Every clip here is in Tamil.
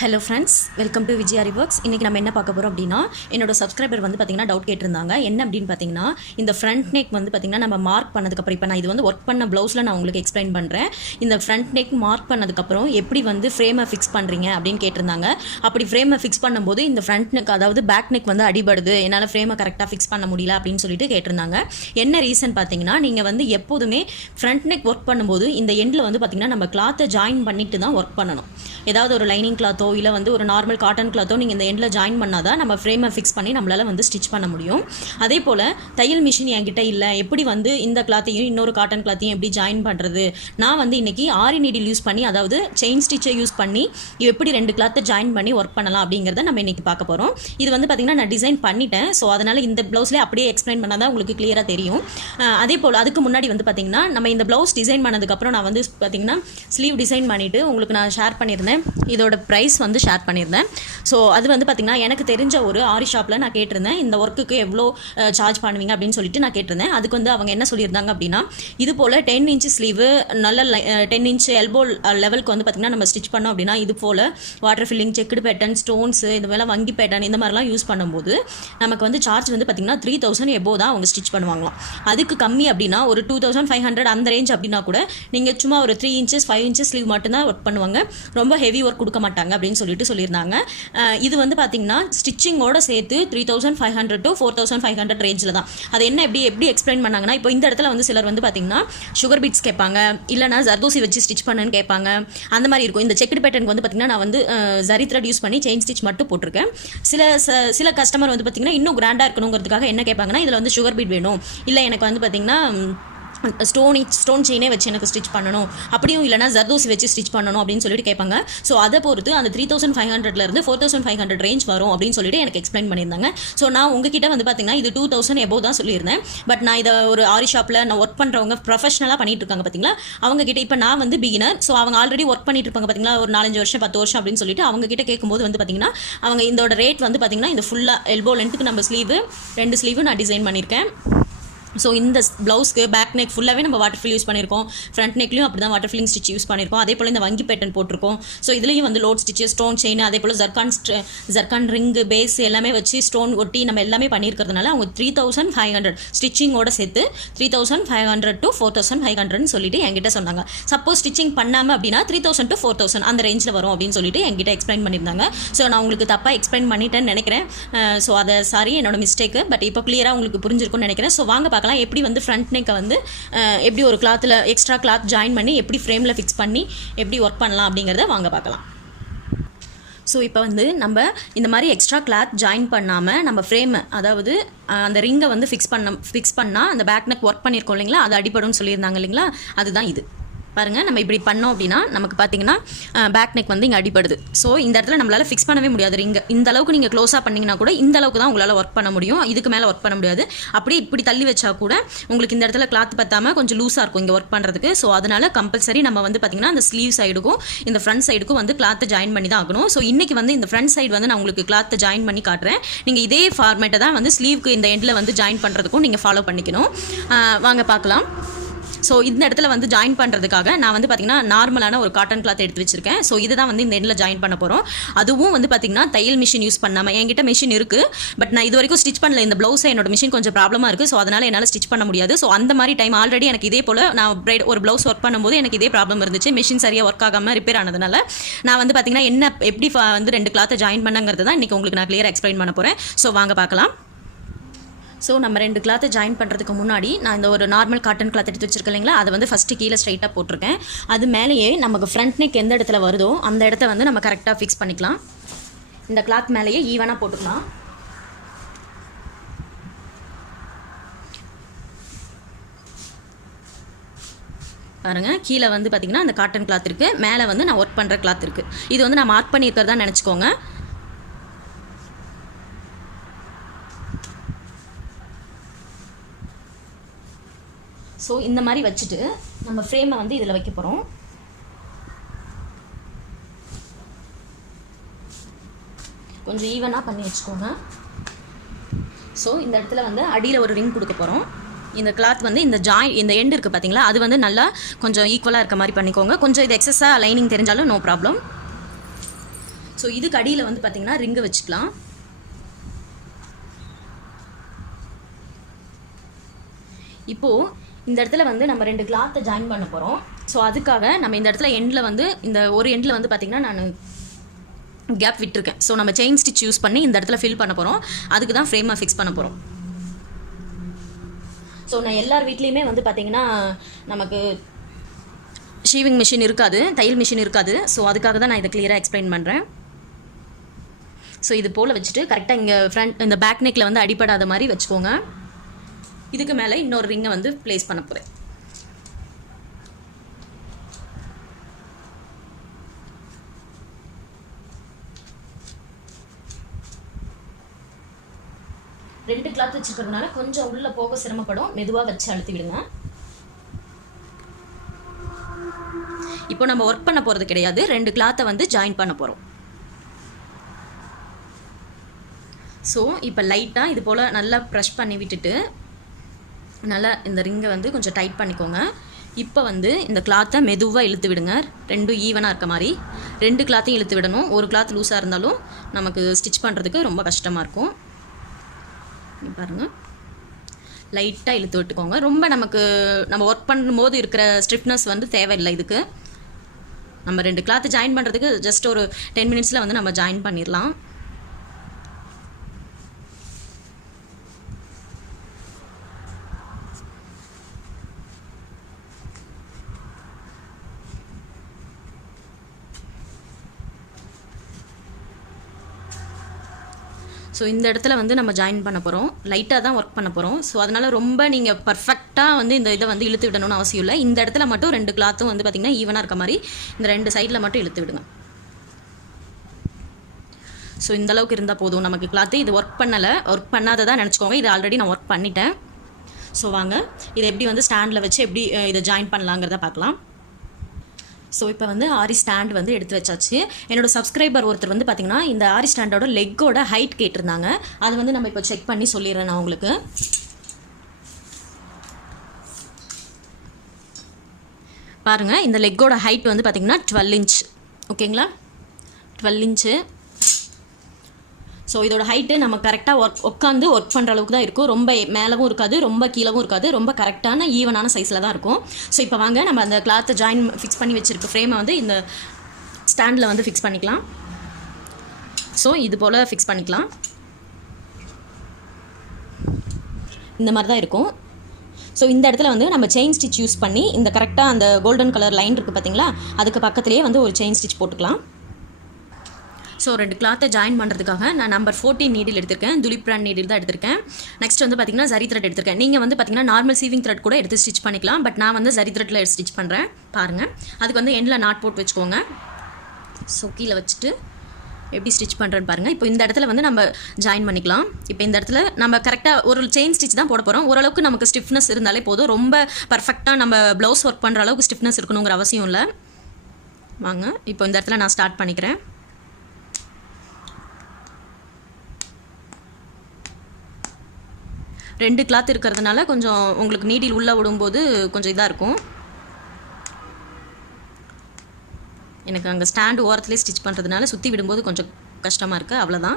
Hello friends, welcome to Vijay aari works. இன்றைக்கி நம்ம என்ன பார்க்க போகிறோம் அப்படின்னா, என்னோட சப்ஸ்கிரைபர் வந்து பார்த்திங்கன்னா டவுட் கேட்டிருந்தாங்க. என்ன அப்படின்னு பார்த்தீங்கன்னா, இந்த ஃப்ரண்ட் நெக் வந்து பார்த்திங்கன்னா நம்ம மார்க் பண்ணதுக்கப்புறம், இப்போ நான் இது வந்து ஒர்க் பண்ண ப்ளவுஸில் நான் உங்களுக்கு எக்ஸ்பிளைன் பண்ணுறேன். இந்த ஃப்ரண்ட் நெக் மார்க் பண்ணதுக்கப்புறம் எப்படி வந்து ஃப்ரேமை ஃபிக்ஸ் பண்ணுறீங்க அப்படின்னு கேட்டிருந்தாங்க. அப்படி ஃப்ரேமை ஃபிக்ஸ் பண்ணும்போது இந்த ஃப்ரண்ட் நெக், அதாவது பேக் நெக் வந்து அடிபடுது, என்னால் ஃப்ரேமை கரெக்டாக ஃபிக்ஸ் பண்ண முடியல அப்படின்னு சொல்லிட்டு கேட்டிருந்தாங்க. என்ன ரீசன் பார்த்தீங்கன்னா, நீங்கள் வந்து எப்போதுமே ஃப்ரண்ட் நெக் ஒர்க் பண்ணும்போது இந்த எண்டில் வந்து பார்த்திங்கன்னா நம்ம கிளாத்தை ஜாயின் பண்ணிட்டு தான் ஒர்க் பண்ணணும். ஏதாவது ஒரு லைனிங் கிளாத்தோ இல்லை வந்து ஒரு நார்மல் காட்டன் கிளாத்தோ நீங்கள் இந்த எண்டில் ஜாயின் பண்ணால் தான் நம்ம ஃப்ரேமை ஃபிக்ஸ் பண்ணி நம்மளால் வந்து ஸ்டிச் பண்ண முடியும். அதே போல் தையல் மிஷின் என்கிட்ட இல்லை, எப்படி வந்து இந்த கிளாத்தையும் இன்னொரு காட்டன் கிளாத்தையும் எப்படி ஜாயின் பண்ணுறது, நான் வந்து இன்றைக்கி ஆரி நீடில் யூஸ் பண்ணி, அதாவது செயின் ஸ்டிச்சை யூஸ் பண்ணி எப்படி 2 கிளாத்தை ஜாயின் பண்ணி ஒர்க் பண்ணலாம் அப்படிங்கிறத நம்ம இன்றைக்கி பார்க்க போகிறோம். இது வந்து பார்த்திங்கன்னா நான் டிசைன் பண்ணிட்டேன். ஸோ அதனால் இந்த ப்ளவுஸ்லேயே அப்படியே எக்ஸ்பிளைன் பண்ணால் தான் உங்களுக்கு கிளியராக தெரியும். அதே போல் அதுக்கு முன்னாடி வந்து பார்த்திங்கன்னா நம்ம இந்த ப்ளவுஸ் டிசைன் பண்ணதுக்கப்புறம் நான் வந்து பார்த்திங்கன்னா ஸ்லீவ் டிசைன் பண்ணிவிட்டு உங்களுக்கு நான் ஷேர் பண்ணியிருந்தேன். இதோட ப்ரைஸ் வந்து ஷேர் பண்ணியிருந்தேன். ஸோ அது வந்து பார்த்திங்கன்னா எனக்கு தெரிஞ்ச ஒரு ஆரி ஷாப்பில் நான் கேட்டிருந்தேன், இந்த ஒர்க்குக்கு எவ்வளோ சார்ஜ் பண்ணுவீங்க அப்படின்னு சொல்லிட்டு நான் கேட்டிருந்தேன். அதுக்கு வந்து அவங்க என்ன சொல்லியிருந்தாங்க அப்படின்னா, இது போல் 10 இன்ச் ஸ்லீவு நல்ல 10 இன்ச் எல்போ லெவலுக்கு வந்து பார்த்திங்கன்னா நம்ம ஸ்டிச் பண்ணோம் அப்படின்னா, இது போல் water filling, checked pattern, stones, இது மேலே வங்கி பேட்டர்ன், இந்த மாதிரிலாம் யூஸ் பண்ணும்போது நமக்கு வந்து சார்ஜ் வந்து பார்த்திங்கன்னா 3000 எபோ தான் அவங்க ஸ்டிச் பண்ணுவாங்களாம். அதுக்கு கம்மி அப்படின்னா ஒரு 2500 அந்த ரேஞ்ச் அப்படின்னா கூட நீங்கள் சும்மா ஒரு 3 இன்ச்சஸ் 5 இன்ச்சஸ் ஸ்லீவ் மட்டும்தான் ஒர்க் பண்ணுவாங்க, ரொம்ப ஹெவி ஒர்க் கொடுக்க மாட்டாங்க அப்படின்னு சொல்லியிருந்தாங்க. இது வந்து பார்த்தீங்கன்னா ஸ்டிச்சிங்கோட சேர்த்து 3500 to 4500 ரேஞ்சில் தான். அது என்ன எப்படி எக்ஸ்பிளைன் பண்ணாங்கன்னா, இப்போ இந்த இடத்துல வந்து சிலர் வந்து பார்த்தீங்கன்னா சுகர் பீட்ஸ் கேட்பாங்க, இல்லைனா ஜர்தோசி வச்சு ஸ்டிச் பண்ணுன்னு கேட்பாங்க, அந்த மாதிரி இருக்கும். இந்த செக்குடு பேட்டர்னுக்கு வந்து பார்த்தீங்கன்னா நான் வந்து ஜரி த்ரெட் யூஸ் பண்ணி செயின் ஸ்டிச் மட்டும் போட்டிருக்கேன். சில கஸ்டமர் வந்து பார்த்தீங்கன்னா இன்னும் கிராண்டாக இருக்கணுங்கிறதுக்காக என்ன கேட்பாங்கன்னா, இதில் வந்து சுகர் பீட் வேணும், இல்லை எனக்கு வந்து பார்த்தீங்கன்னா ஸ்டோன் செயினே வச்சு எனக்கு ஸ்டிச் பண்ணணும், அப்படியும் இல்லைனா ஜர்தோசி வச்சு ஸ்டிச் பண்ணணும் அப்படின்னு சொல்லிட்டு கேட்பாங்க. ஸோ அதை பொறுத்து அந்த 3500 4500 ரேஞ்ச் வரும் அப்படின்னு சொல்லிட்டு எனக்கு எக்ஸ்பிளைன் பண்ணியிருந்தாங்க. ஸோ நான் உங்ககிட்ட வந்து பார்த்தீங்கன்னா இது 2000 எபோ தான் சொல்லியிருந்தேன். பட் நான் இதை ஒரு ஆரி ஷாப்பில் நான் ஒர்க் பண்ணுறவங்க ப்ரொஃபஷனலாக பண்ணிட்டு இருக்காங்க பார்த்தீங்களா, அவங்க கிட்ட இப்போ நான் வந்து பிகினர், ஸோ அவங்க ஆல்ரெடி ஒர்க் பண்ணிட்டு இருப்பாங்க பார்த்தீங்களா, ஒரு 4-5 வருஷம் 10 வருஷம் அப்படின்னு சொல்லிட்டு அவங்க கிட்ட கேட்கும்போது வந்து பார்த்தீங்கன்னா அவங்க இதோட ரேட் வந்து பார்த்தீங்கன்னா இந்த ஃபுல்லாக எல்போ லென்த்துக்கு நம்ம ஸ்லீவு 2 ஸ்லீவு நான் டிசைன் பண்ணியிருக்கேன். ஸோ இந்த ப்ளவுஸ்க்கு பேக் நெக் ஃபுல்லாகவே நம்ம வாட்டர் ஃபில் யூஸ் பண்ணியிருக்கோம், ஃப்ரண்ட் நெக்லையும் அப்படி தான் வாட்டர் ஃபில்லிங் ஸ்டிச் யூஸ் பண்ணியிருக்கோம். அதே போல் இந்த வங்கி பேட்டர்ன் போட்டிருக்கோம். ஸோ இதுலேயும் வந்து லோட் ஸ்டிச்சு, ஸ்டோன் செயின், அதே போல் ஜர்கான் ரிங்கு, பேஸ் எல்லாமே வச்சு ஸ்டோன் ஒட்டி நம்ம எல்லாமே பண்ணியிருக்கிறதுனால அவங்க 3500 ஸ்டிச்சிங்கோட சேர்த்து 3500 to 4500 சொல்லிட்டு என்கிட்ட சொன்னாங்க. சப்போஸ் ஸ்டிச்சிங் பண்ணாமல் அப்படின்னா 3000 to 4000 அந்த ரேஞ்சில் வரும் அப்படின்னு சொல்லிட்டு என்கிட்ட எக்ஸ்பிளைன் பண்ணியிருந்தாங்க. ஸோ நான் உங்களுக்கு தப்பாக எக்ஸ்பிளைன் பண்ணிட்டேன்னு நினைக்கிறேன். ஸோ அதை சாரி, என்னோட மிஸ்டேக்கு. பட் இப்போ கிளியராக உங்களுக்கு புரிஞ்சிருக்கும்னு நினைக்கிறேன். ஸோ வாங்க பார்க்கலாம் எப்படி வந்து ஃப்ரண்ட் நெக்கை வந்து எப்படி ஒரு கிளாத்தில் எக்ஸ்ட்ரா கிளாத் ஜாயின் பண்ணி எப்படி ஃப்ரேமில் ஃபிக்ஸ் பண்ணி எப்படி ஒர்க் பண்ணலாம் அப்படிங்கிறத வாங்க பார்க்கலாம். ஸோ இப்போ வந்து நம்ம இந்த மாதிரி எக்ஸ்ட்ரா கிளாத் ஜாயின் பண்ணாமல் நம்ம ஃப்ரேமை, அதாவது அந்த ரிங்கை வந்து ஃபிக்ஸ் பண்ணால் அந்த பேக் நெக் ஒர்க் பண்ணியிருக்கோம் இல்லைங்களா, அது அடிபடும்னு சொல்லியிருந்தாங்க இல்லைங்களா, அதுதான் இது. பாருங்கள், நம்ம இப்படி பண்ணோம் அப்படின்னா நமக்கு பார்த்தீங்கன்னா பேக் நெக் வந்து இங்கே அடிபடுது. ஸோ இந்த இடத்துல நம்மளால் ஃபிக்ஸ் பண்ணவே முடியாது. ரிங்கை இந்த அளவுக்கு நீங்கள் க்ளோஸாக பண்ணிங்கன்னா கூட இந்த அளவுக்கு தான் உங்களால் ஒர்க் பண்ண முடியும், இதுக்கு மேலே ஒர்க் பண்ண முடியாது. அப்படி இப்படி தள்ளி வச்சா கூட உங்களுக்கு இந்த இடத்துல கிளாத் பற்றாமல் கொஞ்சம் லூஸாக இருக்கும் இங்கே ஒர்க் பண்ணுறதுக்கு. ஸோ அதனால் கம்பல்சரி நம்ம வந்து பார்த்திங்கன்னா அந்த ஸ்லீவ் சைடுக்கும் இந்த ஃப்ரண்ட் சைடுக்கும் வந்து கிளாத்தை ஜாயின் பண்ணி தான் ஆகணும். ஸோ இன்றைக்கி வந்து இந்த ஃப்ரண்ட் சைடு வந்து நான் உங்களுக்கு கிளாத்தை ஜாயின் பண்ணி காட்டுறேன். நீங்கள் இதே ஃபார்மேட்டை தான் வந்து ஸ்லீவுக்கு இந்த எண்டில் வந்து ஜாயின் பண்ணுறதுக்கும் நீங்கள் ஃபாலோ பண்ணிக்கணும். வாங்க பார்க்கலாம். ஸோ இந்த இடத்துல வந்து ஜாயின் பண்ணுறதுக்காக நான் வந்து பார்த்திங்கன்னா நார்மலான ஒரு காட்டன் கிளாத் எடுத்து வச்சுருக்கேன். ஸோ இதை தான் வந்து இந்த எண்டில் ஜாயின் பண்ண போகிறோம். அதுவும் வந்து பார்த்திங்கன்னா தையல் மிஷின் யூஸ் பண்ணாமல், என்கிட்ட மிஷின் இருக்குது, பட் நான் இது வரைக்கும் ஸ்டிச் பண்ணல. இந்த ப்ளவுஸை என்னோட மிஷின் கொஞ்சம் ப்ராப்ளமாக இருக்குது. ஸோ அதனால் என்னால் ஸ்டிச் பண்ண முடியாது. ஸோ அந்த மாதிரி டைம் ஆல்ரெடி எனக்கு இதே போல் நான் ஒரு ப்ளவுஸ் ஒர்க் பண்ணும்போது எனக்கு இதே ப்ராப்ளம் இருந்துச்சு. மிஷின் சரியாக ஒர்க் ஆகாமல் ரிப்பேர் ஆனதுனால நான் வந்து பார்த்திங்கன்னா எப்படி வந்து 2 கிளாத்தை ஜாயின் பண்ணங்கிறது தான் இன்றைக்கி உங்களுக்கு நான் கிளியராக எக்ஸ்பிளைன் பண்ண போகிறேன். ஸோ வாங்க பார்க்கலாம். ஸோ நம்ம 2 கிளாத்தை ஜாயின் பண்ணுறதுக்கு முன்னாடி நான் இந்த ஒரு நார்மல் காட்டன் கிளாத் எடுத்து வச்சுருக்கேன் இல்லைங்களா, அதை வந்து ஃபஸ்ட்டு கீழே ஸ்ட்ரைட்டாக போட்டிருக்கேன். அது மேலேயே நமக்கு ஃப்ரண்ட் நெக் எந்த இடத்துல வருதோ அந்த இடத்த வந்து நம்ம கரெக்டாக ஃபிக்ஸ் பண்ணிக்கலாம். இந்த கிளாத் மேலேயே ஈவனாக போட்டுக்கலாம். பாருங்கள், கீழே வந்து பார்த்திங்கன்னா அந்த காட்டன் கிளாத் இருக்குது, மேலே வந்து நான் ஒர்க் பண்ணுற கிளாத் இருக்குது. இது வந்து நான் மார்க் பண்ணியிருக்கிறதா நினச்சிக்கோங்க. ஸோ இந்த மாதிரி வச்சுட்டு நம்ம ஃப்ரேமை வந்து இதில் வைக்க போகிறோம். கொஞ்சம் ஈவனாக பண்ணி வச்சுக்கோங்க. ஸோ இந்த இடத்துல வந்து அடியில் ஒரு ரிங் கொடுக்க போகிறோம். இந்த கிளாத் வந்து இந்த எண்ட் இருக்குது பார்த்தீங்களா, அது வந்து நல்லா கொஞ்சம் ஈக்குவலாக இருக்க மாதிரி பண்ணிக்கோங்க. கொஞ்சம் இது எக்ஸஸாக லைனிங் தெரிஞ்சாலும் நோ ப்ராப்ளம். ஸோ இதுக்கு அடியில் வந்து பார்த்திங்கன்னா ரிங்கு வச்சுக்கலாம். இப்போது இந்த இடத்துல வந்து நம்ம 2 கிளாத்தை ஜாயின் பண்ண போகிறோம். ஸோ அதுக்காக நம்ம இந்த இடத்துல எண்டில் வந்து இந்த ஒரு எண்டில் வந்து பார்த்திங்கன்னா நான் கேப் விட்டுருக்கேன். ஸோ நம்ம செயின் ஸ்டிச் யூஸ் பண்ணி இந்த இடத்துல ஃபில் பண்ண போகிறோம். அதுக்கு தான் ஃப்ரேமை ஃபிக்ஸ் பண்ண போகிறோம். ஸோ நான் எல்லார் வீட்லேயுமே வந்து பார்த்திங்கன்னா நமக்கு ஷீவிங் மிஷின் இருக்காது, தையல் மிஷின் இருக்காது. ஸோ அதுக்காக தான் நான் இதை கிளியராக எக்ஸ்பிளைன் பண்ணுறேன். ஸோ இது போல் வச்சுட்டு கரெக்டாக இங்கே ஃப்ரண்ட் இந்த பேக் நெக்கில் வந்து அடிப்படாத மாதிரி வச்சுக்கோங்க. இதுக்கு மேலே இன்னொரு ரிங்கை வந்து ப்ளேஸ் பண்ண போகிறேன். ரெண்டு கிளாத் வச்சுக்கிறதுனால கொஞ்சம் உள்ளே போக சிரமப்படும். மெதுவாக வச்சு அழுத்தி விடுங்க. இப்போ நம்ம ஒர்க் பண்ண போகிறது கிடையாது, 2 கிளாத்தை வந்து ஜாயின் பண்ண போகிறோம். ஸோ இப்போ லைட்டாக இது போல் நல்லா ப்ரெஷ் பண்ணி விட்டுட்டு நல்லா இந்த ரிங்கை வந்து கொஞ்சம் டைட் பண்ணிக்கோங்க. இப்போ வந்து இந்த கிளாத்தை மெதுவாக இழுத்து விடுங்க. ரெண்டும் ஈவனாக இருக்க மாதிரி 2 கிளாத்தையும் இழுத்து விடணும். ஒரு கிளாத் லூஸாக இருந்தாலும் நமக்கு ஸ்டிச் பண்ணுறதுக்கு ரொம்ப கஷ்டமாக இருக்கும். பாருங்கள், லைட்டாக இழுத்து விட்டுக்கோங்க. ரொம்ப நம்ம ஒர்க் பண்ணும்போது இருக்கிற ஸ்ட்ரிப்னஸ் வந்து தேவையில்லை. இதுக்கு நம்ம 2 கிளாத்து ஜாயின் பண்ணுறதுக்கு ஜஸ்ட் ஒரு 10 மினிட்ஸில் வந்து நம்ம ஜாயின் பண்ணிடலாம். ஸோ இந்த இடத்துல வந்து நம்ம ஜாயின் பண்ண போகிறோம். லைட்டாக தான் ஒர்க் பண்ண போகிறோம். ஸோ அதனால் ரொம்ப நீங்கள் பர்ஃபெக்டாக வந்து இந்த இதை வந்து இழுத்து விடணும்னு அவசியம் இல்லை. இந்த இடத்துல மட்டும் 2 கிளாத்தும் வந்து பார்த்திங்கன்னா ஈவனாக இருக்க மாதிரி இந்த 2 சைடில் மட்டும் இழுத்து விடுங்க. ஸோ இந்தளவுக்கு இருந்தால் போதும் நமக்கு கிளாத்து. இது ஒர்க் பண்ணாததான் நினச்சிக்கோங்க. இது ஆல்ரெடி நான் ஒர்க் பண்ணிட்டேன். ஸோ வாங்க இதை எப்படி வந்து ஸ்டாண்டில் வச்சு எப்படி இதை ஜாயின் பண்ணலாங்கிறத பார்க்கலாம். ஸோ இப்போ வந்து ஆரி ஸ்டாண்ட் வந்து எடுத்து வச்சாச்சு. என்னோடய சப்ஸ்கிரைபர் ஒருத்தர் வந்து பார்த்திங்கன்னா இந்த ஆரி ஸ்டாண்டோட லெக்கோட ஹைட் கேட்டிருந்தாங்க. அது வந்து நம்ம இப்போ செக் பண்ணி சொல்லிடுறேன் நான் உங்களுக்கு. பாருங்கள், இந்த லெக்கோட ஹைட் வந்து பார்த்திங்கன்னா 12 இன்ச். ஓகேங்களா, 12 இன்ச்சு. ஸோ இதோட ஹைட்டு நம்ம கரெக்டாக உட்காந்து ஒர்க் பண்ணுற அளவுக்கு தான் இருக்கும். ரொம்ப மேலவும் இருக்காது, ரொம்ப கீழவும் இருக்காது. ரொம்ப கரெக்டான ஈவனான சைஸில் தான் இருக்கும். ஸோ இப்போ வாங்க நம்ம அந்த கிளாத்தை ஃபிக்ஸ் பண்ணி வச்சுருக்க ஃப்ரேமை வந்து இந்த ஸ்டாண்டில் வந்து ஃபிக்ஸ் பண்ணிக்கலாம். ஸோ இது போல் ஃபிக்ஸ் பண்ணிக்கலாம். இந்த மாதிரி தான் இருக்கும். ஸோ இந்த இடத்துல வந்து நம்ம செயின் ஸ்டிச் யூஸ் பண்ணி இந்த கரெக்டாக அந்த கோல்டன் கலர் லைன் இருக்குது பார்த்தீங்களா, அதுக்கு பக்கத்துலேயே வந்து ஒரு செயின் ஸ்டிச் போட்டுக்கலாம். ஸோ 2 கிளாத்தை ஜாயின் பண்ணுறதுக்காக நான் நம்பர் 14 நீடில் எடுத்திருக்கேன். துலிப் பிராண்ட் நீடில் தான் எடுத்திருக்கேன். நெக்ஸ்ட் வந்து பார்த்திங்கன்னா ஜரி த்ரெட் எடுத்திருக்கேன். நீங்கள் வந்து பார்த்திங்கன்னா நார்மல் சீவிங் த்ரெட் கூட எடுத்து ஸ்டிச் பண்ணிக்கலாம். பட் நான் வந்து ஜரி த்ரெட்டில் எடுத்து ஸ்டிச் பண்ணுறேன். பாருங்கள், அதுக்கு வந்து எண்டில் நாட் போட்டு வச்சுக்கோங்க. ஸோ கீழே வச்சுட்டு எப்படி ஸ்டிச் பண்ணுறேன்னு பாருங்கள். இப்போ இந்த இடத்துல வந்து நம்ம ஜாயின் பண்ணிக்கலாம். இப்போ இந்த இடத்துல நம்ம கரெக்டாக ஒரு செயின் ஸ்டிச் தான் போட போகிறோம். ஓரளவுக்கு நமக்கு ஸ்டிஃப்னஸ் இருந்தாலே போதும். ரொம்ப பர்ஃபெக்டாக நம்ம ப்ளவுஸ் ஒர்க் பண்ணுற அளவுக்கு ஸ்டிஃப்னஸ் இருக்கணுங்கிற அவசியம் இல்லை. வாங்க இப்போ இந்த இடத்துல நான் ஸ்டார்ட் பண்ணிக்கிறேன். ரெண்டு கிளாத் இருக்கிறதுனால கொஞ்சம் உங்களுக்கு நீடில் உள்ளே விடும்போது கொஞ்சம் இதாக இருக்கும். எனக்கு அங்கே ஸ்டாண்டு ஓரத்துலேயே ஸ்டிச் பண்ணுறதுனால சுற்றி விடும்போது கொஞ்சம் கஷ்டமாக இருக்குது, அவ்வளோதான்.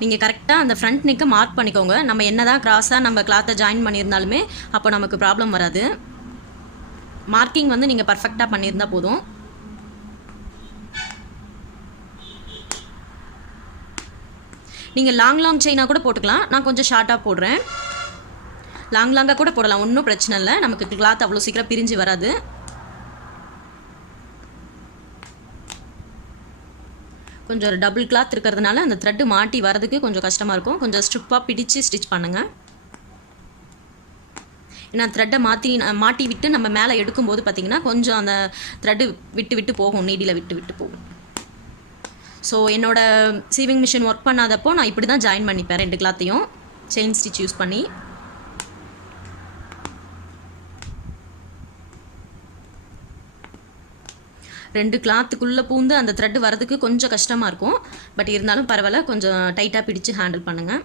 நீங்கள் கரெக்டாக அந்த ஃப்ரண்ட் நெக்கை மார்க் பண்ணிக்கோங்க. நம்ம என்ன தான் கிராஸாக நம்ம கிளாத்தை ஜாயின் பண்ணியிருந்தாலுமே அப்போ நமக்கு ப்ராப்ளம் வராது. மார்க்கிங் வந்து நீங்கள் பர்ஃபெக்டாக பண்ணியிருந்தால் போதும். நீங்கள் லாங் செயினாக கூட போட்டுக்கலாம். நான் கொஞ்சம் ஷார்ட்டாக போடுறேன். லாங்காக கூட போடலாம், ஒன்றும் பிரச்சனை இல்லை. நமக்கு கிளாத் அவ்வளோ சீக்கிரம் பிரிஞ்சு வராது. கொஞ்சம் ஒரு டபுள் கிளாத் இருக்கிறதுனால அந்த த்ரெட்டு மாட்டி வரதுக்கு கொஞ்சம் கஷ்டமாக இருக்கும். கொஞ்சம் ஸ்ட்ரிப்பாக பிடிச்சு ஸ்டிச் பண்ணுங்கள். ஏன்னா த்ரெட்டை மாட்டி விட்டு நம்ம மேலே எடுக்கும்போது பார்த்திங்கன்னா கொஞ்சம் அந்த த்ரெட்டு விட்டு போகும், நீடியில் விட்டு போகும். ஸோ என்னோடய சீவிங் மிஷின் ஒர்க் பண்ணாதப்போ நான் இப்படி தான் ஜாயின் பண்ணிப்பேன் 2 கிளாத்தையும் செயின் ஸ்டிச் யூஸ் பண்ணி. ரெண்டு கிளாத்துக்குள்ளே பூந்து அந்த த்ரெட்டு வரதுக்கு கொஞ்சம் கஷ்டமாக இருக்கும். பட் இருந்தாலும் பரவாயில்ல, கொஞ்சம் டைட்டாக பிடிச்சு ஹேண்டில் பண்ணுங்கள்.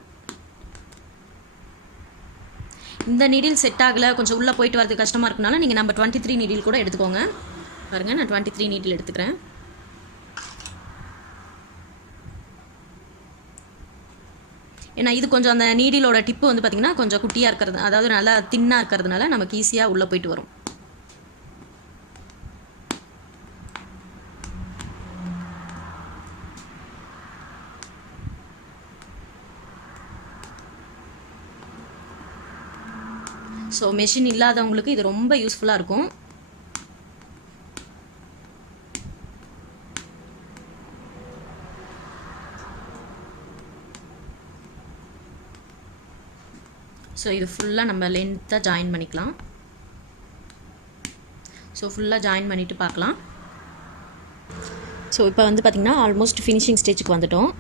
இந்த நீடில் செட் ஆகலை, கொஞ்சம் உள்ளே போயிட்டு வரது கஷ்டமாக இருக்கனால நீங்கள் நம்ம 23 நீடில் கூட எடுத்துக்கோங்க. பாருங்கள், நான் 23 நீடில் எடுத்துக்கிறேன். ஏன்னா இது கொஞ்சம் அந்த நீடிலோட டிப்பு வந்து பார்த்திங்கன்னா கொஞ்சம் குட்டியாக இருக்கிறது, அதாவது நல்லா தின்னாக இருக்கிறதுனால நமக்கு ஈஸியாக உள்ளே போயிட்டு வரும். ஸோ மெஷின் இல்லாதவங்களுக்கு இது ரொம்ப யூஸ்ஃபுல்லாக இருக்கும். ஸோ இது ஃபுல்லாக நம்ம லென்த்தாக ஜாயின் பண்ணிக்கலாம். ஸோ ஃபுல்லாக ஜாயின் பண்ணிவிட்டு பார்க்கலாம். ஸோ இப்போ வந்து பார்த்திங்கன்னா ஆல்மோஸ்ட் ஃபினிஷிங் ஸ்டிச்சுக்கு வந்துட்டோம்.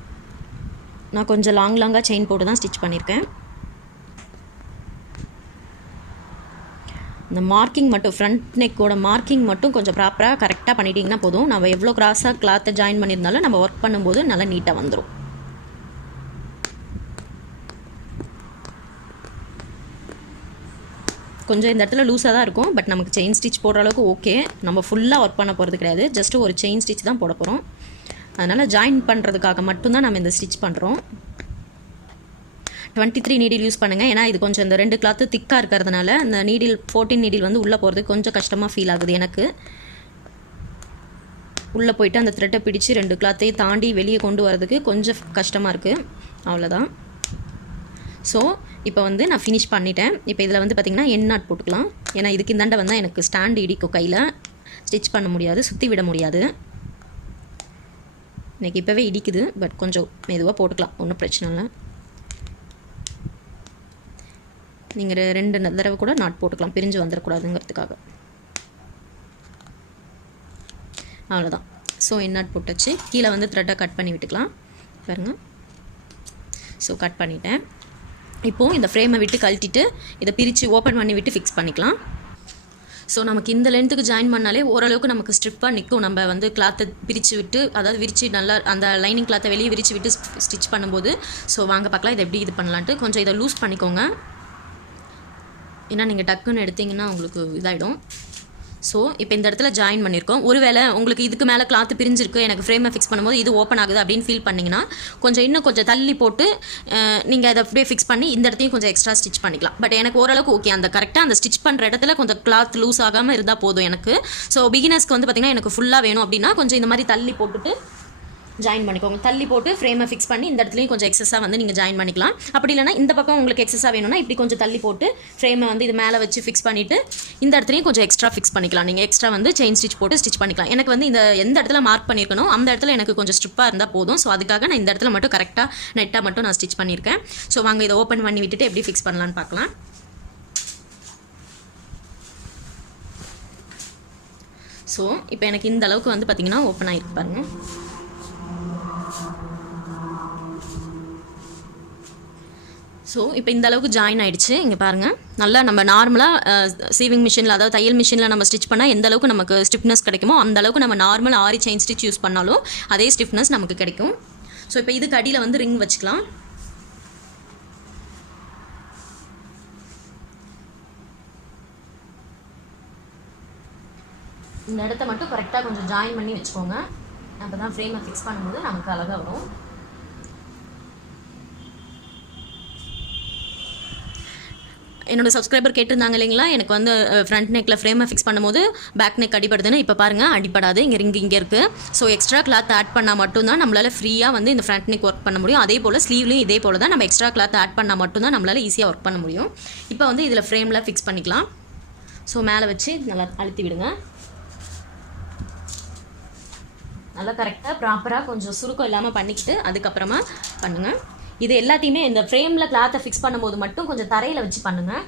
நான் கொஞ்சம் லாங்காக செயின் போட்டு தான் ஸ்டிச் பண்ணியிருக்கேன். இந்த மார்க்கிங் மட்டும், ஃப்ரண்ட் நெக்கோட மார்க்கிங் மட்டும் கொஞ்சம் ப்ராப்பராக கரெக்டாக பண்ணிட்டிங்கன்னா போதும். நம்ம எவ்வளோ கிராஸாக கிளாத்தை ஜாயின் பண்ணியிருந்தாலும் நம்ம ஒர்க் பண்ணும்போது நல்லா நீட்டாக வந்துடும். கொஞ்சம் இந்த இடத்துல லூஸாக தான் இருக்கும், பட் நமக்கு செயின் ஸ்டிச் போடுற அளவுக்கு ஓகே. நம்ம ஃபுல்லாக ஒர்க் பண்ண போகிறது கிடையாது, ஜஸ்ட்டு ஒரு செயின் ஸ்டிச் தான் போட போகிறோம். அதனால் ஜாயின் பண்ணுறதுக்காக மட்டும்தான் நம்ம இந்த ஸ்டிச் பண்ணுறோம். 23 நீடில் யூஸ் பண்ணுங்கள். ஏன்னா இது கொஞ்சம் இந்த 2 கிளாத்து திக்காக இருக்கிறதுனால இந்த நீடில் 14 நீடில் வந்து உள்ளே போகிறது கொஞ்சம் கஷ்டமாக ஃபீல் ஆகுது எனக்கு. உள்ளே போயிட்டு அந்த த்ரெட்டை பிடிச்சி 2 கிளாத்தையும் தாண்டி வெளியே கொண்டு வரதுக்கு கொஞ்சம் கஷ்டமாக இருக்குது. அவ்வளோதான். ஸோ இப்போ வந்து நான் ஃபினிஷ் பண்ணிட்டேன். இப்போ இதில் வந்து பார்த்திங்கன்னா என் நாட் போட்டுக்கலாம். ஏன்னா இதுக்கு இந்தாண்ட வந்தால் எனக்கு ஸ்டாண்டு இடிக்கும், கையில் ஸ்டிச் பண்ண முடியாது, சுற்றி விட முடியாது. எனக்கு இப்போவே இடிக்குது, பட் கொஞ்சம் மெதுவாக போட்டுக்கலாம், ஒன்றும் பிரச்சனை இல்லை. நீங்கள் 2 தடவை கூட நாட் போட்டுக்கலாம், பிரிஞ்சு வந்துடக்கூடாதுங்கிறதுக்காக. அவ்வளோதான். ஸோ என் நாட் போட்டாச்சு. கீழே வந்து த்ரெட்டை கட் பண்ணி விட்டுக்கலாம். பாருங்கள், ஸோ கட் பண்ணிட்டேன். இப்போது இந்த ஃப்ரேமை விட்டு கழட்டிட்டு இதை பிரித்து ஓப்பன் பண்ணி விட்டு ஃபிக்ஸ் பண்ணிக்கலாம். ஸோ நமக்கு இந்த லென்த்துக்கு ஜாயின் பண்ணாலே ஓரளவுக்கு நமக்கு ஸ்ட்ரிப்பாக நிற்கும். நம்ம வந்து கிளாத்தை பிரித்து விட்டு, அதாவது விரித்து நல்லா அந்த லைனிங் கிளாத்தை வெளியே விரித்து விட்டு ஸ்டிச் பண்ணும்போது. ஸோ வாங்க பார்க்கலாம் இதை எப்படி இது பண்ணலான்ட்டு. கொஞ்சம் இதை லூஸ் பண்ணிக்கோங்க, ஏன்னா நீங்கள் டக்குன்னு எடுத்திங்கன்னா உங்களுக்கு இதாகிடும். ஸோ இப்போ இந்த இடத்துல ஜாயின் பண்ணியிருக்கோம். ஒருவேளை உங்களுக்கு இதுக்கு மேலே கிளாத்து பிரிஞ்சிருக்கு, எனக்கு ஃப்ரேமை ஃபிக்ஸ் பண்ணும்போது இது ஓப்பன் ஆகுது அப்படின்னு ஃபீல் பண்ணிங்கன்னா இன்னும் கொஞ்சம் தள்ளி போட்டு நீங்கள் அதை அப்படியே ஃபிக்ஸ் பண்ணி இந்த இடத்தையும் கொஞ்சம் எக்ஸ்ட்ரா ஸ்டிச் பண்ணிக்கலாம். பட் எனக்கு ஓரளவுக்கு ஓகே, அந்த கரெக்டாக அந்த ஸ்டிச் பண்ணுற இடத்துல கொஞ்சம் கிளாத் லூஸ் ஆகாமல் இருந்தால் போதும் எனக்கு. ஸோ பிகினர்ஸ்க்கு வந்து பார்த்திங்கன்னா எனக்கு ஃபுல்லாக வேணும் அப்படின்னா கொஞ்சம் இந்த மாதிரி தள்ளி போட்டுட்டு ஜாயின் பண்ணிக்கோங்க. தள்ளி போட்டு ஃப்ரேமை ஃபிக்ஸ் பண்ணி இந்த இடத்துலையும் கொஞ்சம் எக்ஸஸாக வந்து நீங்கள் ஜாயின் பண்ணிக்கலாம். அப்படி இல்லைனா இந்த பக்கம் உங்களுக்கு எக்ஸஸாக வேணும்னா இப்படி கொஞ்சம் தள்ளி போட்டு ஃப்ரேமை வந்து இது மேலே வச்சு ஃபிக்ஸ் பண்ணிவிட்டு இந்த இடத்துலையும் கொஞ்சம் எக்ஸ்ட்ரா ஃபிக்ஸ் பண்ணிக்கலாம். நீங்கள் எக்ஸ்ட்ரா வந்து செயின் ஸ்டிச் போட்டு ஸ்டிச் பண்ணிக்கலாம். எனக்கு வந்து இந்த எந்த இடத்துல மார்க் பண்ணியிருக்கணும் அந்த இடத்துல எனக்கு கொஞ்சம் ஸ்ட்ரிப்பாக இருந்தால் போதும். ஸோ அதுக்காக நான் இந்த இடத்துல மட்டும் கரெக்டாக நெட்டாக மட்டும் நான் ஸ்டிச் பண்ணியிருக்கேன். ஸோ வாங்க இதை ஓப்பன் பண்ணி விட்டுட்டு எப்படி ஃபிக்ஸ் பண்ணலான்னு பார்க்கலாம். ஸோ இப்போ எனக்கு இந்த அளவுக்கு வந்து பார்த்திங்கன்னா ஓப்பன் ஆகிருக்கு பாருங்கள். ஸோ இப்போ இந்த அளவுக்கு ஜாயின் ஆகிடுச்சு. இங்கே பாருங்கள், நல்லா நம்ம நார்மலாக சீவிங் மிஷினில், அதாவது தையல் மிஷினில் நம்ம ஸ்டிச் பண்ணால் எந்த அளவுக்கு நமக்கு ஸ்டிஃப்னஸ் கிடைக்குமோ அந்த அளவுக்கு நம்ம நார்மல் ஆரி செயின் ஸ்டிச் யூஸ் பண்ணாலும் அதே ஸ்டிஃப்னஸ் நமக்கு கிடைக்கும். ஸோ இப்போ இதுக்கு அடியில் வந்து ரிங் வச்சுக்கலாம். இந்த இடத்த மட்டும் கரெக்டாக கொஞ்சம் ஜாயின் பண்ணி வச்சுக்கோங்க. அப்போ தான் ஃப்ரேமை ஃபிக்ஸ் பண்ணும்போது நமக்கு அழகாக வரும். என்னோட சப்ஸ்கிரைபர் கேட்டிருந்தாங்க இல்லைங்களா, எனக்கு வந்து ஃப்ரண்ட் நெக்கில் ஃப்ரேமை ஃபிக்ஸ் பண்ணும்போது பேக் நெக் அடிப்படுதுன்னு. இப்போ பாருங்கள், அடிப்படாது. இங்கே ரிங் இங்கே இருக்குது. ஸோ எக்ஸ்ட்ரா கிளாத் ஆட் பண்ணால் மட்டும்தான் நம்மளால் ஃப்ரீயாக வந்து இந்த ஃப்ரண்ட் நெக் ஒர்க் பண்ண முடியும். அதே போல் ஸ்லீவ்லையும் இதே போல் தான் நம்ம எக்ஸ்ட்ரா கிளாத் ஆட் பண்ணால் மட்டும்தான் நம்மளால் ஈஸியாக ஒர்க் பண்ண முடியும். இப்போ வந்து இதில் ஃப்ரேமில் ஃபிக்ஸ் பண்ணிக்கலாம். ஸோ மேலே வச்சு நல்லா அழுத்தி விடுங்க. நல்லா கரெக்டாக ப்ராப்பராக கொஞ்சம் சுருக்கம் இல்லாமல் பண்ணிக்கிட்டு அதுக்கப்புறமா பண்ணுங்கள். இது எல்லாத்தையுமே இந்த ஃப்ரேமில் கிளாத்தை ஃபிக்ஸ் பண்ணும்போது மட்டும் கொஞ்சம் தரையில் வச்சு பண்ணுங்கள்.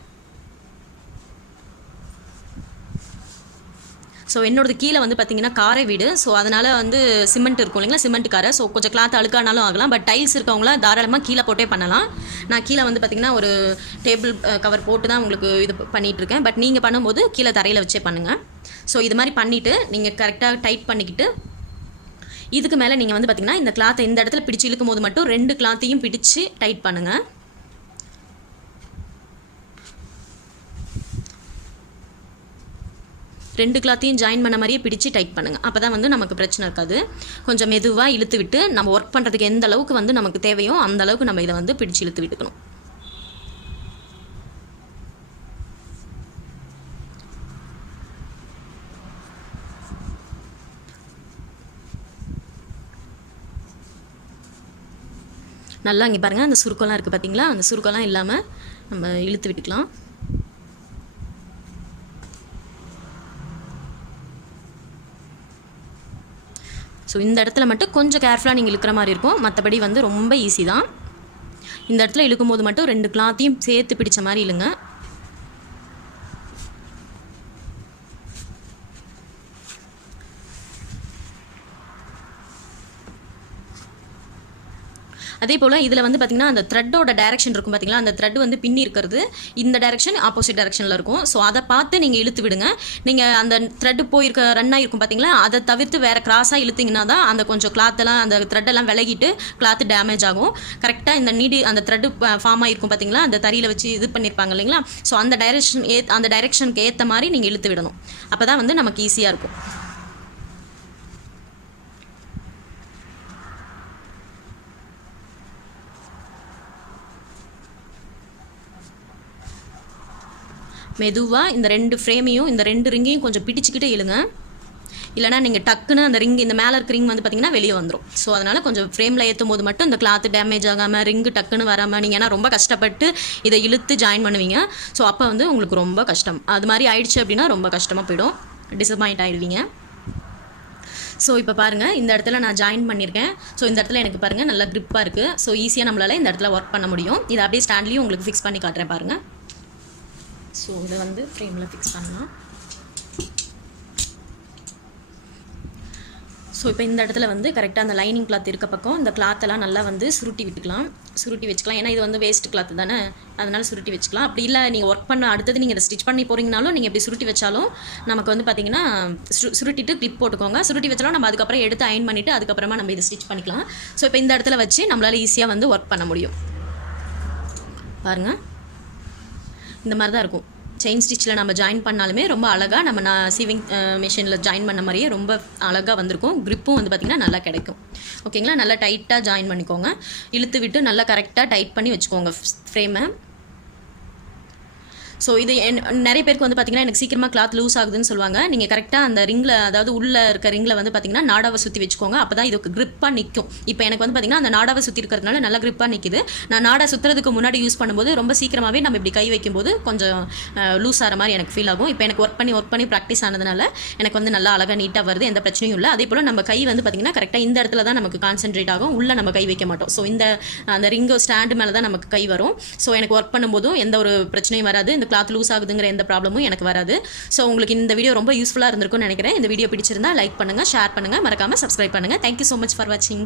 ஸோ என்னோடது கீழே வந்து பார்த்திங்கன்னா காரை வீடு. ஸோ அதனால் வந்து சிமெண்ட் இருக்கும் இல்லைங்களா, சிமெண்ட் காரை. ஸோ கொஞ்சம் கிளாத் அழுக்கானாலும் ஆகலாம். பட் டைல்ஸ் இருக்கவங்களாம் தாராளமாக கீழே போட்டே பண்ணலாம். நான் கீழே வந்து பார்த்திங்கன்னா ஒரு டேபிள் கவர் போட்டு தான் உங்களுக்கு இது பண்ணிகிட்ருக்கேன். பட் நீங்கள் பண்ணும்போது கீழே தரையில் வச்சே பண்ணுங்கள். ஸோ இது மாதிரி பண்ணிவிட்டு நீங்கள் கரெக்டாக டைட் பண்ணிக்கிட்டு இதுக்கு மேலே நீங்கள் வந்து பார்த்திங்கன்னா இந்த கிளாத்தை இந்த இடத்துல பிடிச்சி இழுக்கும் போது மட்டும் 2 கிளாத்தையும் பிடிச்சி டைட் பண்ணுங்கள். 2 கிளாத்தையும் ஜாயின் பண்ண மாதிரியே பிடிச்சி டைட் பண்ணுங்கள். அப்போ தான் வந்து நமக்கு பிரச்சனை இருக்காது. கொஞ்சம் மெதுவாக இழுத்து விட்டு நம்ம ஒர்க் பண்ணுறதுக்கு எந்த அளவுக்கு வந்து நமக்கு தேவையோ அந்த அளவுக்கு நம்ம இதை வந்து பிடிச்சி இழுத்து விட்டுக்கணும். நல்லா இங்கே பாருங்கள், அந்த சுருக்கம்லாம் இருக்குது பார்த்தீங்களா, அந்த சுருக்கம்லாம் இல்லாமல் நம்ம இழுத்து விட்டுக்கலாம். ஸோ இந்த இடத்துல மட்டும் கொஞ்சம் கேர்ஃபுல்லாக நீங்கள் இழுக்கிற மாதிரி இருக்கும். மற்றபடி வந்து ரொம்ப ஈஸி தான். இந்த இடத்துல இழுக்கும் போது மட்டும் 2 கிளாத்தையும் சேர்த்து பிடிச்ச மாதிரி இழுங்க. அதே போல் இதில் வந்து பார்த்திங்கன்னா அந்த த்ரெட்டோட டைரக்ஷன் இருக்கும் பார்த்தீங்களா, அந்த த்ரெட் வந்து பின்னி இருக்கிறது இந்த டைரக்ஷன் ஆப்போசிட் டைரக்ஷனில் இருக்கும். ஸோ அதை பார்த்து நீங்கள் இழுத்து விடுங்க. நீங்கள் அந்த த்ரெட்டு போயிருக்க ரன் ஆகிருக்கும் பார்த்தீங்களா, அதை தவிர்த்து வேறு கிராஸாக இழுத்திங்கன்னா தான் அந்த கொஞ்சம் கிளாத்தெல்லாம் அந்த த்ரெட்டெல்லாம் விலகிட்டு கிளாத்து டேமேஜ் ஆகும். கரெக்டாக இந்த நீடி அந்த த்ரெட்டு ஃபார்ம் ஆகிருக்கும் பார்த்தீங்களா, அந்த தறியில் வச்சு இது பண்ணியிருப்பாங்க இல்லைங்களா, ஸோ அந்த டைரக்ஷனுக்கு ஏற்ற மாதிரி நீங்கள் இழுத்து விடணும். அப்போ தான் வந்து நமக்கு ஈஸியாக இருக்கும். மெதுவாக இந்த 2 ஃப்ரேமையும் இந்த 2 ரிங்கையும் கொஞ்சம் பிடிச்சிக்கிட்டே இழுங்க. இல்லைனா நீங்கள் டக்குன்னு அந்த ரிங் இந்த மேலே இருக்க ரிங் வந்து பார்த்திங்கன்னா வெளியே வந்துடும். ஸோ அதனால் கொஞ்சம் ஃப்ரேமில் ஏற்றும் போது மட்டும் இந்த கிளாத்து டேமேஜ் ஆகாமல் ரிங்கு டக்குன்னு வராமல் நீங்கள் ஏன்னா ரொம்ப கஷ்டப்பட்டு இதை இழுத்து ஜாயின் பண்ணுவீங்க. ஸோ அப்போ வந்து உங்களுக்கு ரொம்ப கஷ்டம். அது மாதிரி ஆயிடுச்சு அப்படின்னா ரொம்ப கஷ்டமாக போயிடும், டிசப்பாயிண்ட் ஆகிடுவீங்க. ஸோ இப்போ பாருங்கள், இந்த இடத்துல நான் ஜாயின் பண்ணியிருக்கேன். ஸோ இந்த இடத்துல எனக்கு பாருங்கள் நல்லா க்ரிப்பாக இருக்குது. ஸோ ஈஸியாக நம்மளால் இந்த இடத்துல ஒர்க் பண்ண முடியும். இதை அப்படியே ஸ்டாண்ட்லேயும் உங்களுக்கு ஃபிக்ஸ் பண்ணி காட்டுறேன் பாருங்கள். ஸோ இதை வந்து ஃப்ரேமில் ஃபிக்ஸ் பண்ணலாம். ஸோ இப்போ இந்த இடத்துல வந்து கரெக்டாக அந்த லைனிங் கிளாத் இருக்க பக்கம் இந்த கிளாத்தெல்லாம் நல்லா வந்து சுருட்டி விட்டுக்கலாம், சுருட்டி வச்சுக்கலாம். ஏன்னா இது வந்து வேஸ்ட் கிளாத்து தானே, அதனால் சுருட்டி வச்சுக்கலாம். அப்படி இல்லை நீங்கள் ஒர்க் பண்ண அடுத்தது நீங்கள் இதை ஸ்டிச் பண்ணி போகிறீங்கனாலும் நீங்கள் இப்படி சுருட்டி வச்சாலும் நமக்கு வந்து பார்த்திங்கன்னா சுருட்டிட்டு கிளிப் போட்டுக்கோங்க. சுருட்டி வச்சாலும் நம்ம அதுக்கப்புறம் எடுத்து அயன் பண்ணிவிட்டு அதுக்கப்புறமா நம்ம இதை ஸ்டிச் பண்ணிக்கலாம். ஸோ இப்போ இந்த இடத்துல வச்சு நம்மளால் ஈஸியாக வந்து ஒர்க் பண்ண முடியும். பாருங்கள், இந்த மாதிரி தான் இருக்கும். செயின் ஸ்டிச்சில் நம்ம ஜாயின் பண்ணாலுமே ரொம்ப அழகாக நம்ம சீவிங் மிஷினில் ஜாயின் பண்ண மாதிரியே ரொம்ப அழகாக வந்திருக்கும். க்ரிப்பும் வந்து பார்த்திங்கன்னா நல்லா கிடைக்கும். ஓகேங்களா, நல்லா டைட்டாக ஜாயின் பண்ணிக்கோங்க. இழுத்து விட்டு நல்லா கரெக்டாக டைட் பண்ணி வச்சுக்கோங்க ஃப்ரேமை. ஸோ இது நிறைய பேருக்கு வந்து பார்த்திங்கன்னா எனக்கு சீக்கிரமாக கிளாத் லூஸ் ஆகுதுன்னு சொல்லுவாங்க. நீங்கள் கரெக்டாக அந்த ரிங்கில், அதாவது உள்ளே இருக்க ரிங்கில் வந்து பார்த்திங்கன்னா நாடாவை சுற்றி வச்சுக்கோங்க. அப்போ தான் இதுக்கு க்ரிப்பாக நிற்கும். இப்போ எனக்கு வந்து பார்த்திங்கன்னா அந்த நாடாவை சுற்றி இருக்கிறதுனால நல்லா க்ரிப்பாக நிற்கிது. நான் நாடா சுற்றுறதுக்கு முன்னாடி யூஸ் பண்ணும்போது ரொம்ப சீக்கிரமாகவே நம்ம இப்படி கை வைக்கும்போது கொஞ்சம் லூஸ் ஆகிற மாதிரி எனக்கு ஃபீல் ஆகும். இப்போ எனக்கு ஒர்க் பண்ணி ப்ராக்டிஸ் ஆனதுனால எனக்கு வந்து நல்லா அழகாக நீட்டாக வருது, எந்த பிரச்சனையும் இல்லை. அதே போல் நம்ம கை வந்து பார்த்திங்கன்னா கரெக்டாக இந்த இடத்துல தான் நமக்கு கான்சென்ட்ரேட் ஆகும், உள்ளே நம்ம கை வைக்க மாட்டோம். ஸோ அந்த ரிங்கோ ஸ்டாண்டு மேலே தான் நமக்கு கை வரும். ஸோ எனக்கு ஒர்க் பண்ணும்போதும் எந்த ஒரு பிரச்சனையும் வராது, இந்த கிளாத் லூஸ் ஆகுதுங்கிற எந்த ப்ராப்ளமும் எனக்கு வராது. ஸோ உங்களுக்கு இந்த வீடியோ ரொம்ப யூஸ்ஃபுல்லாக இருந்திருக்கும்னு நினைக்கிறேன். இந்த வீடியோ பிடிச்சிருந்தா லைக் பண்ணுங்கள், ஷேர் பண்ணுங்கள், மறக்காமல் சப்ஸ்கிரைப் பண்ணுங்கள். தேங்க்யூ ஸோ மச் ஃபார் வாட்சிங்.